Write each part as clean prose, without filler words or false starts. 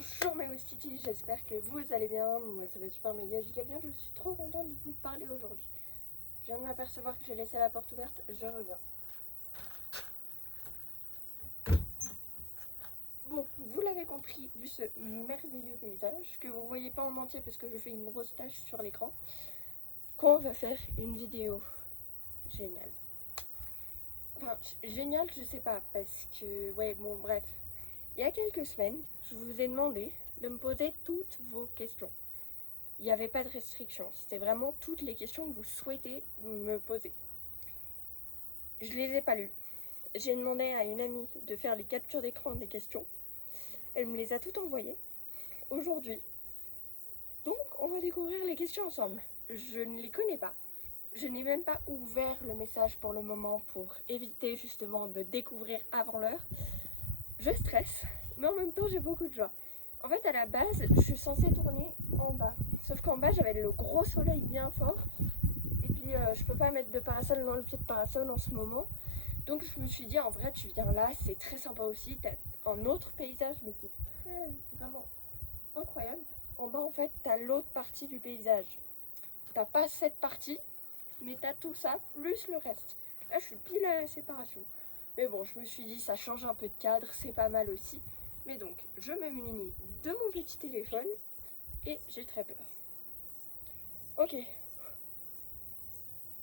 Bonjour mes moustitis, j'espère que vous allez bien. Moi ça va super méga giga bien, je suis trop contente de vous parler aujourd'hui. Je viens de m'apercevoir que j'ai laissé la porte ouverte, je reviens. Bon, vous l'avez compris, vu ce merveilleux paysage, que vous voyez pas en entier parce que je fais une grosse tache sur l'écran, qu'on va faire une vidéo géniale. Enfin, géniale je sais pas, parce que, ouais bon bref. Il y a quelques semaines, je vous ai demandé de me poser toutes vos questions. Il n'y avait pas de restrictions, c'était vraiment toutes les questions que vous souhaitez me poser. Je les ai pas lues. J'ai demandé à une amie de faire les captures d'écran des questions. Elle me les a toutes envoyées aujourd'hui. Donc on va découvrir les questions ensemble. Je ne les connais pas. Je n'ai même pas ouvert le message pour le moment pour éviter justement de découvrir avant l'heure. Je stresse, mais en même temps j'ai beaucoup de joie. En fait à la base, je suis censée tourner en bas. Sauf qu'en bas j'avais le gros soleil bien fort. Et puis je peux pas mettre de parasol dans le pied de parasol en ce moment. Donc je me suis dit en vrai tu viens là, c'est très sympa aussi. T'as un autre paysage mais qui est vraiment incroyable. En bas en fait t'as l'autre partie du paysage. T'as pas cette partie, mais t'as tout ça plus le reste. Là je suis pile à la séparation. Mais bon, je me suis dit, ça change un peu de cadre, c'est pas mal aussi. Mais donc, je me munis de mon petit téléphone et j'ai très peur. Ok.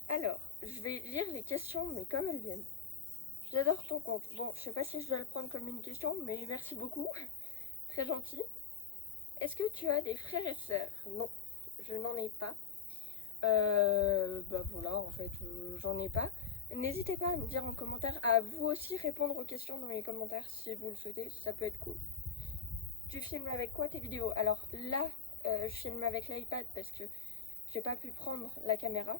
Alors, je vais lire les questions, mais comme elles viennent. J'adore ton compte. Bon, je sais pas si je dois le prendre comme une question, mais merci beaucoup. Très gentil. Est-ce que tu as des frères et sœurs? Non, je n'en ai pas. Bah voilà, en fait, j'en ai pas. N'hésitez pas à me dire en commentaire, à vous aussi répondre aux questions dans les commentaires si vous le souhaitez, ça peut être cool. Tu filmes avec quoi tes vidéos? Alors là, je filme avec l'iPad parce que j'ai pas pu prendre la caméra.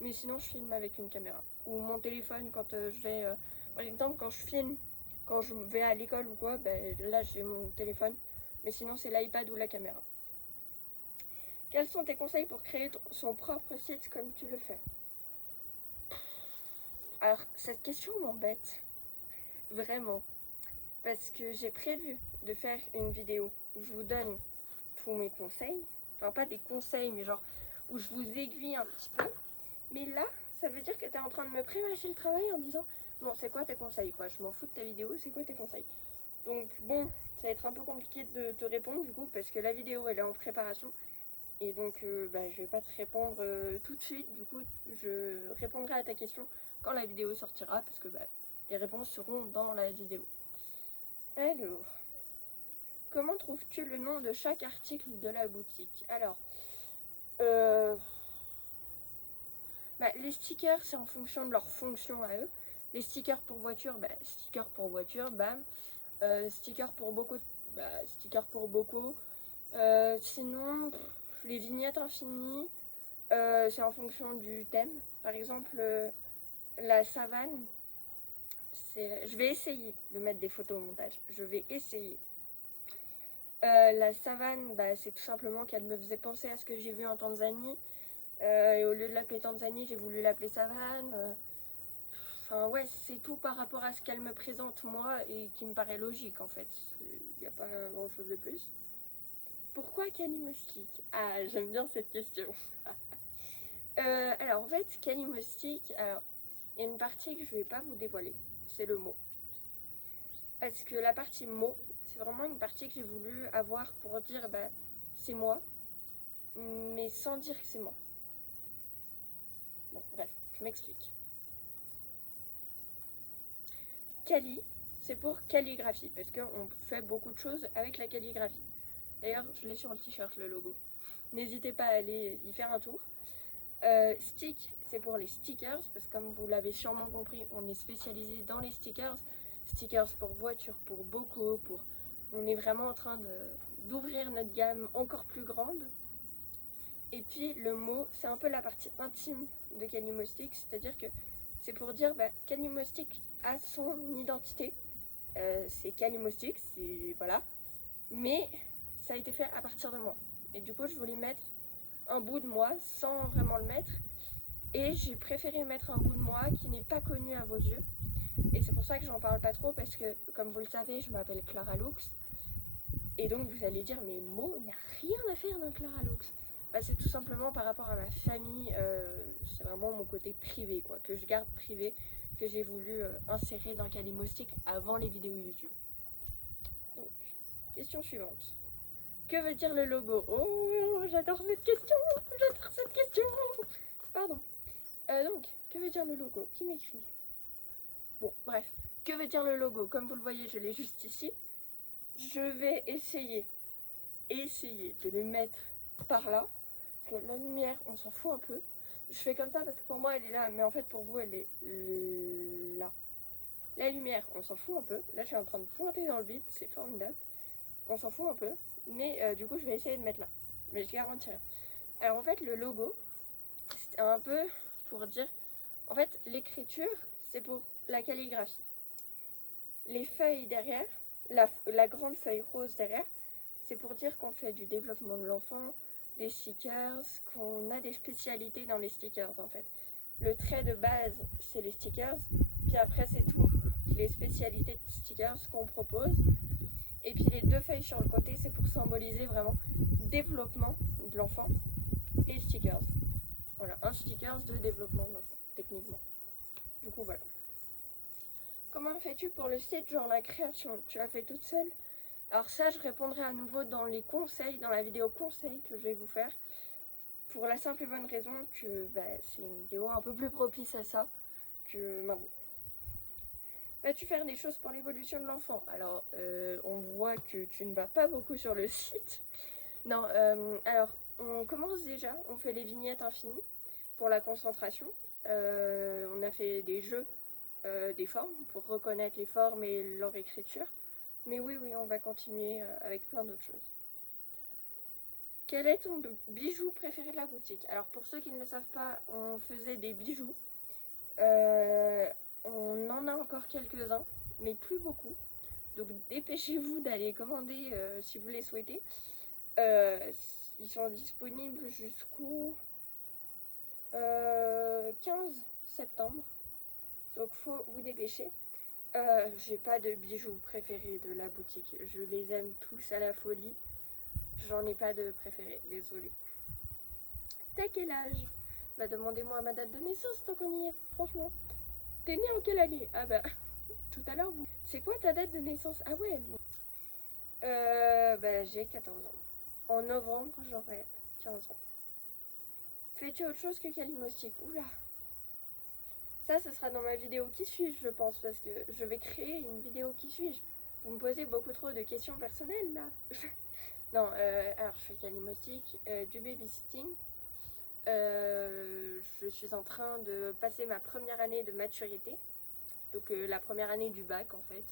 Mais sinon, je filme avec une caméra. Ou mon téléphone quand je vais... par exemple, quand je filme, quand je vais à l'école ou quoi, ben, là j'ai mon téléphone. Mais sinon, c'est l'iPad ou la caméra. Quels sont tes conseils pour créer son propre site comme tu le fais? Alors, cette question m'embête. Vraiment. Parce que j'ai prévu de faire une vidéo où je vous donne tous mes conseils. Enfin, pas des conseils, mais genre où je vous aiguille un petit peu. Mais là, ça veut dire que tu es en train de me prémâcher le travail en disant bon, c'est quoi tes conseils quoi? Je m'en fous de ta vidéo, c'est quoi tes conseils? Donc bon, ça va être un peu compliqué de te répondre du coup parce que la vidéo elle est en préparation. Et donc je vais pas te répondre tout de suite. Du coup, je répondrai à ta question quand la vidéo sortira parce que les réponses seront dans la vidéo. Alors, comment trouves-tu le nom de chaque article de la boutique? Alors, les stickers, c'est en fonction de leur fonction à eux. Les stickers pour voiture, stickers pour voiture, bam. Stickers pour bocaux, stickers pour bocaux. Sinon, les vignettes infinies, c'est en fonction du thème. Par exemple, la savane, je vais essayer de mettre des photos au montage. Je vais essayer. La savane, c'est tout simplement qu'elle me faisait penser à ce que j'ai vu en Tanzanie. Et au lieu de l'appeler Tanzanie, j'ai voulu l'appeler savane. Enfin ouais, c'est tout par rapport à ce qu'elle me présente moi et qui me paraît logique en fait. Il n'y a pas grand chose de plus. Pourquoi Calimostique? Ah, j'aime bien cette question. Alors en fait, Calimostique, alors il y a une partie que je vais pas vous dévoiler, c'est le mot. Parce que la partie mot, c'est vraiment une partie que j'ai voulu avoir pour dire c'est moi, mais sans dire que c'est moi. Bon, bref, je m'explique. Cali, c'est pour calligraphie, parce qu'on fait beaucoup de choses avec la calligraphie. D'ailleurs, je l'ai sur le t-shirt, le logo. N'hésitez pas à aller y faire un tour. Stick, c'est pour les stickers, parce que comme vous l'avez sûrement compris, on est spécialisé dans les stickers. Stickers pour voiture, pour bocaux, on est vraiment en train d'ouvrir notre gamme encore plus grande. Et puis le mot, c'est un peu la partie intime de Calimostic, c'est-à-dire que c'est pour dire Calimostic a son identité. C'est Calimostic, c'est voilà. Mais ça a été fait à partir de moi. Et du coup, je voulais mettre un bout de moi sans vraiment le mettre. Et j'ai préféré mettre un bout de moi qui n'est pas connu à vos yeux. Et c'est pour ça que j'en parle pas trop parce que, comme vous le savez, je m'appelle Clara Lux. Et donc vous allez dire, mais Mo n'a rien à faire dans Claralux. Bah, c'est tout simplement par rapport à ma famille, c'est vraiment mon côté privé, quoi, que je garde privé, que j'ai voulu insérer dans Calimostic avant les vidéos YouTube. Donc, question suivante. Que veut dire le logo? Oh, j'adore cette question, j'adore cette question. Pardon. Donc, que veut dire le logo? Qui m'écrit? Bon, bref. Que veut dire le logo? Comme vous le voyez, je l'ai juste ici. Je vais essayer de le mettre par là. Parce que la lumière, on s'en fout un peu. Je fais comme ça parce que pour moi, elle est là. Mais en fait, pour vous, elle est là. La lumière, on s'en fout un peu. Là, je suis en train de pointer dans le vide. C'est formidable. On s'en fout un peu. Mais du coup, je vais essayer de mettre là. Mais je garantis rien. Alors, en fait, le logo, c'est un peu pour dire... En fait, l'écriture, c'est pour la calligraphie. Les feuilles derrière, la grande feuille rose derrière, c'est pour dire qu'on fait du développement de l'enfant, des stickers, qu'on a des spécialités dans les stickers en fait. Le trait de base, c'est les stickers, puis après c'est toutes les spécialités de stickers qu'on propose. Et puis les deux feuilles sur le côté, c'est pour symboliser vraiment développement de l'enfant et stickers. Voilà, un stickers de développement de l'enfant, techniquement. Du coup, voilà. Comment fais-tu pour le site, genre la création? Tu l'as fait toute seule? Alors ça, je répondrai à nouveau dans les conseils, dans la vidéo conseil que je vais vous faire. Pour la simple et bonne raison que c'est une vidéo un peu plus propice à ça que maintenant. Vas-tu faire des choses pour l'évolution de l'enfant? Alors, on voit que tu ne vas pas beaucoup sur le site. Non, alors, on commence déjà, on fait les vignettes infinies pour la concentration. On a fait des jeux, des formes, pour reconnaître les formes et leur écriture. Mais oui, on va continuer avec plein d'autres choses. Quel est ton bijou préféré de la boutique? Alors pour ceux qui ne le savent pas, on faisait des bijoux. On en a encore quelques-uns, mais plus beaucoup. Donc dépêchez-vous d'aller commander si vous les souhaitez. Ils sont disponibles jusqu'au 15 septembre. Donc faut vous dépêcher. J'ai pas de bijoux préférés de la boutique. Je les aime tous à la folie. J'en ai pas de préféré, désolée. T'as quel âge? Bah demandez-moi ma date de naissance tant qu'on y est, franchement. T'es né en quelle année? Ah bah, tout à l'heure vous. C'est quoi ta date de naissance? Ah ouais. J'ai 14 ans. En novembre, j'aurai 15 ans. Fais-tu autre chose que Calimostic? Oula. Ça, ce sera dans ma vidéo qui suis-je, je pense, parce que je vais créer une vidéo qui suis-je. Vous me posez beaucoup trop de questions personnelles, là. Non, alors je fais Calimostic, du babysitting. Je suis en train de passer ma première année de maturité. Donc la première année du bac, en fait.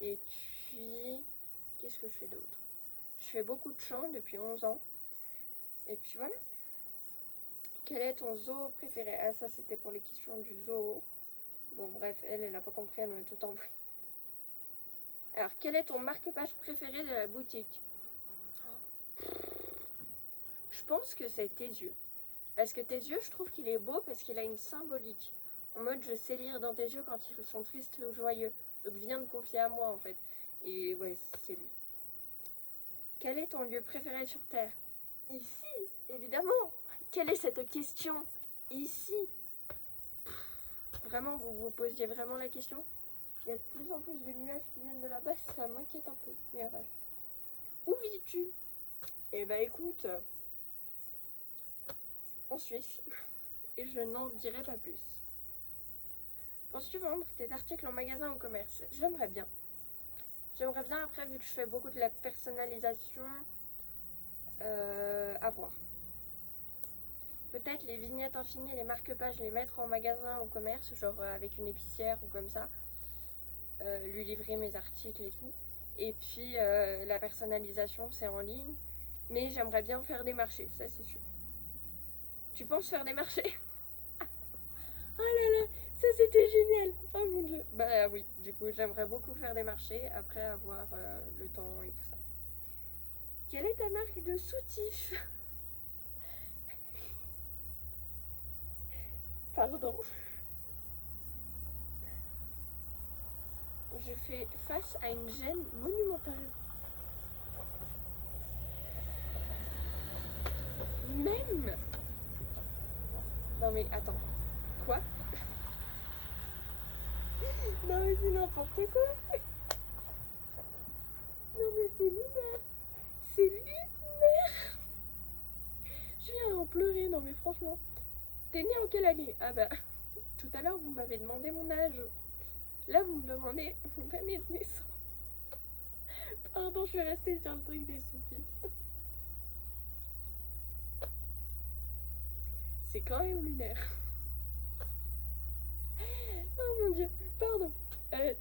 Et puis, qu'est-ce que je fais d'autre? Je fais beaucoup de chant depuis 11 ans. Et puis voilà. Quel est ton zoo préféré? Ah, ça c'était pour les questions du zoo. Bon, bref, elle a pas compris, elle m'a tout envoyé. Alors, quel est ton marque-page préféré de la boutique? Je pense que c'est tes yeux. Parce que tes yeux, je trouve qu'il est beau parce qu'il a une symbolique. En mode, je sais lire dans tes yeux quand ils sont tristes ou joyeux. Donc, viens te confier à moi, en fait. Et ouais, c'est lui. Quel est ton lieu préféré sur Terre? Ici, évidemment. Quelle est cette question? Ici. Vraiment, vous vous posiez vraiment la question? Il y a de plus en plus de nuages qui viennent de là-bas, ça m'inquiète un peu. Mais bref. Où vis-tu? Eh bah écoute, en Suisse. Et je n'en dirai pas plus. Penses-tu vendre tes articles en magasin ou commerce? J'aimerais bien. J'aimerais bien, après, vu que je fais beaucoup de la personnalisation, à voir. Peut-être les vignettes infinies, les marque-pages, les mettre en magasin ou commerce, genre avec une épicière ou comme ça. Lui livrer mes articles et tout. Et puis la personnalisation, c'est en ligne. Mais j'aimerais bien faire des marchés, ça c'est sûr. Tu penses faire des marchés? Oh là là, ça c'était génial. Oh mon dieu. Bah oui, du coup j'aimerais beaucoup faire des marchés après avoir le temps et tout ça. Quelle est ta marque de soutif? Pardon. Je fais face à une gêne monumentale. Non mais attends. Quoi? Non mais c'est n'importe quoi. Non mais c'est lunaire. C'est lunaire. Je viens d'en pleurer. Non mais franchement. T'es né en quelle année? Ah bah, tout à l'heure vous m'avez demandé mon âge. Là vous me demandez mon année de naissance. Pardon, je vais rester sur le truc des soutifs. C'est quand même lunaire. Oh mon dieu, pardon.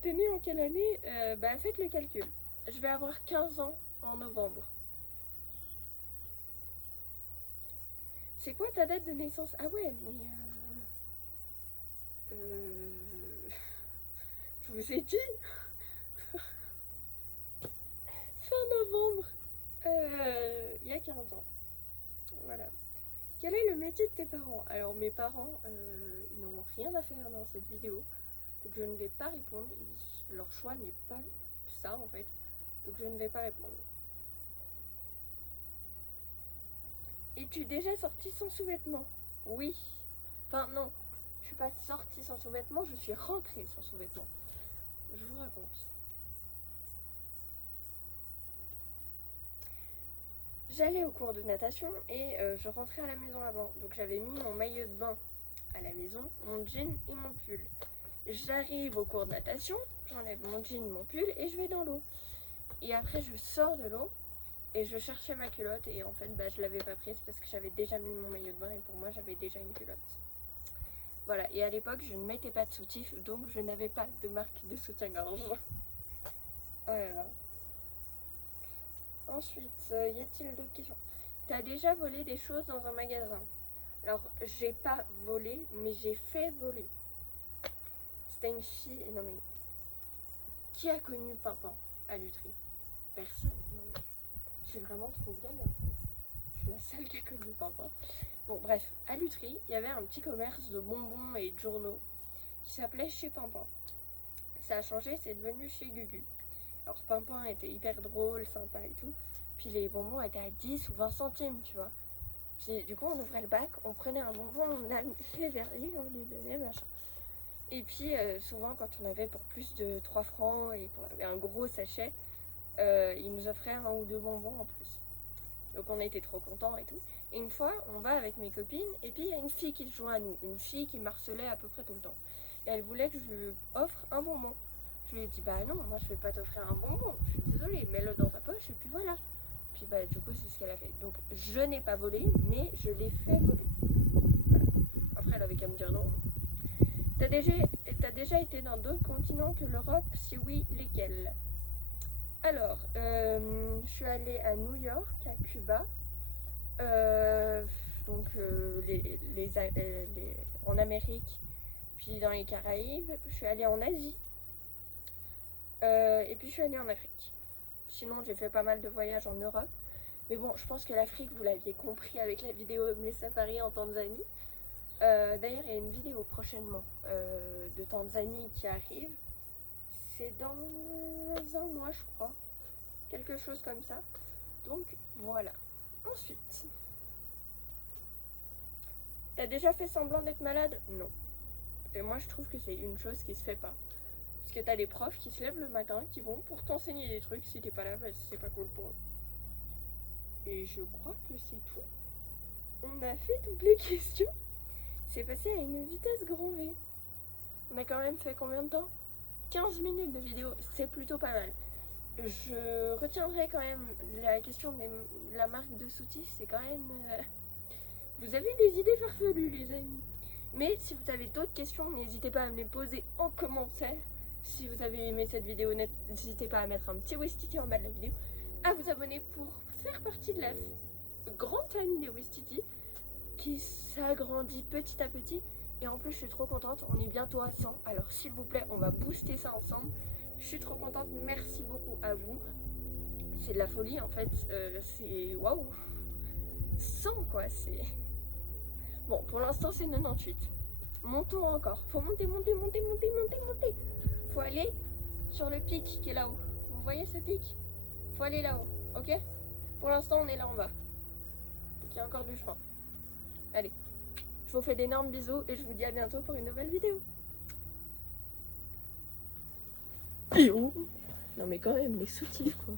T'es né en quelle année? Bah faites le calcul. Je vais avoir 15 ans en novembre. C'est quoi ta date de naissance? Ah ouais, mais je vous ai dit fin novembre. Il y a 15 ans. Voilà. Quel est le métier de tes parents? Alors mes parents, ils n'ont rien à faire dans cette vidéo. Donc je ne vais pas répondre. Leur choix n'est pas ça en fait. Donc je ne vais pas répondre. Es-tu déjà sortie sans sous-vêtements? Oui. Enfin non, je suis pas sortie sans sous-vêtements, je suis rentrée sans sous-vêtements. Je vous raconte. J'allais au cours de natation et je rentrais à la maison avant. Donc j'avais mis mon maillot de bain à la maison, mon jean et mon pull. J'arrive au cours de natation, j'enlève mon jean, mon pull et je vais dans l'eau. Et après je sors de l'eau et je cherchais ma culotte et en fait bah, je l'avais pas prise parce que j'avais déjà mis mon maillot de bain et pour moi j'avais déjà une culotte. Voilà, et à l'époque je ne mettais pas de soutif donc je n'avais pas de marque de soutien-gorge. Oh là là. Ensuite, y a-t-il d'autres questions? T'as déjà volé des choses dans un magasin? Alors, j'ai pas volé, mais j'ai fait voler. C'était une fille. Non mais. Qui a connu Pimpin à Lutry? Personne. Non mais. Je suis vraiment trop vieille en fait. Je suis la seule qui a connu Pimpin. Bon, bref, à Lutry, il y avait un petit commerce de bonbons et de journaux qui s'appelait Chez Pimpin. Ça a changé, c'est devenu Chez Gugu. Alors, Pimpin était hyper drôle, sympa et tout. Puis les bonbons étaient à 10 ou 20 centimes, tu vois. Puis du coup, on ouvrait le bac, on prenait un bonbon, on allait vers lui, on lui donnait, machin. Et puis, souvent, quand on avait pour plus de 3 francs et qu'on avait un gros sachet, il nous offrait un ou deux bonbons en plus. Donc, on était trop contents et tout. Et une fois, on va avec mes copines, et puis il y a une fille qui se joint à nous, une fille qui marcelait à peu près tout le temps. Et elle voulait que je lui offre un bonbon. Je lui ai dit, bah non, moi je vais pas t'offrir un bonbon, je suis désolée, mets-le dans ta poche, et puis voilà. Puis bah du coup c'est ce qu'elle a fait. Donc je n'ai pas volé, mais je l'ai fait voler. Voilà. Après elle avait qu'à me dire non. T'as déjà été dans d'autres continents que l'Europe? Si oui, lesquels? Alors, je suis allée à New York, à Cuba, donc en Amérique, puis dans les Caraïbes. Je suis allée en Asie, et puis je suis allée en Afrique. Sinon, j'ai fait pas mal de voyages en Europe. Mais bon, je pense que l'Afrique, vous l'aviez compris avec la vidéo Mes safaris en Tanzanie. D'ailleurs, il y a une vidéo prochainement de Tanzanie qui arrive. C'est dans un mois, je crois. Quelque chose comme ça. Donc, voilà. Ensuite, t'as déjà fait semblant d'être malade? Non. Et moi, je trouve que c'est une chose qui se fait pas. Parce que t'as des profs qui se lèvent le matin, qui vont pour t'enseigner des trucs. Si t'es pas là, bah, c'est pas cool pour eux. Et je crois que c'est tout. On a fait toutes les questions. C'est passé à une vitesse grand V. On a quand même fait combien de temps? 15 minutes de vidéo, c'est plutôt pas mal. Je retiendrai quand même la question de la marque de soutif, c'est quand même... Vous avez des idées farfelues les amis. Mais si vous avez d'autres questions, n'hésitez pas à me les poser en commentaire. Si vous avez aimé cette vidéo, n'hésitez pas à mettre un petit Westiti en bas de la vidéo, à vous abonner pour faire partie de la grande famille des Westiti qui s'agrandit petit à petit. Et en plus, je suis trop contente, on est bientôt à 100. Alors s'il vous plaît, on va booster ça ensemble. Je suis trop contente, merci beaucoup à vous. C'est de la folie en fait, c'est waouh. 100 quoi, c'est... Bon, pour l'instant c'est 98. Montons encore, faut monter, monter, monter, monter, monter, monter. Faut aller sur le pic qui est là-haut. Vous voyez ce pic? Faut aller là-haut, ok? Pour l'instant on est là en bas. Donc il y a encore du chemin. Allez, Je vous fais d'énormes bisous et je vous dis à bientôt pour une nouvelle vidéo. Non mais quand même, les soutifs quoi.